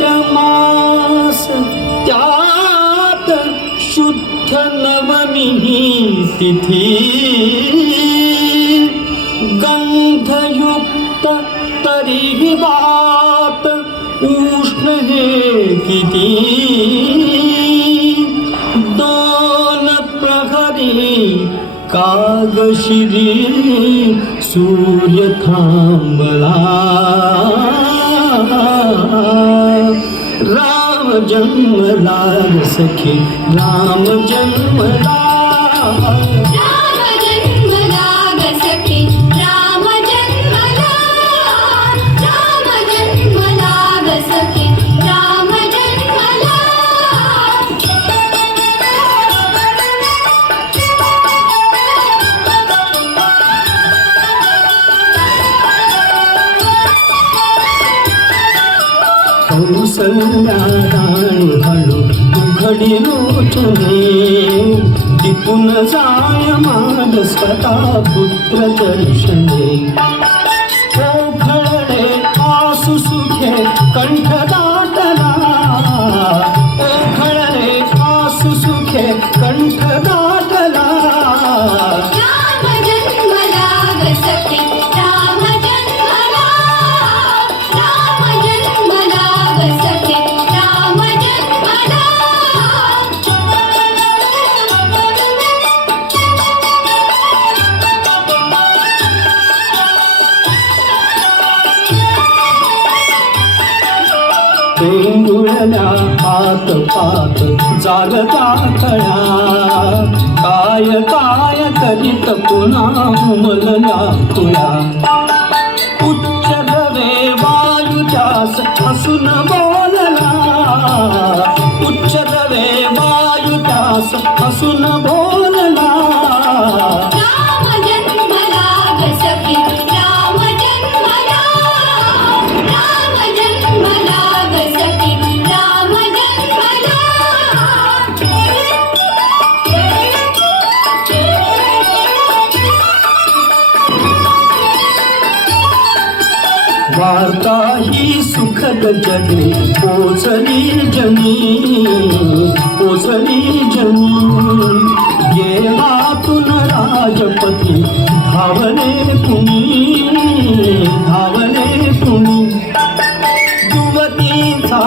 चैत्र मास त्यात शुद्ध नवमी तिथी गंधयुक्त तरी वात उष्ण हे किती दोन प्रहरी कागशिरी सूर्य थांबला राम जन्मला सखी राम जन्मला कौसल्याराणी हळू उघडी लोचने टिपून जाय माग स्वतः पुत्र दर्शने ओघळले आसु सुखे कंठ दाटला ओघळले आसु सुखे कंठ दाटला पेंगुळल्या हात पात जागता खळा काय काय करीत पुन्हा उमलल्या खुळा उच्च रवे वायू त्यास हसून बोलला उच्च रवे वायू त्यास हसून बोलला वार्ता ही सुखद जनी पोचली जनी गेलातून राजपती धावले कुणी युवतीचा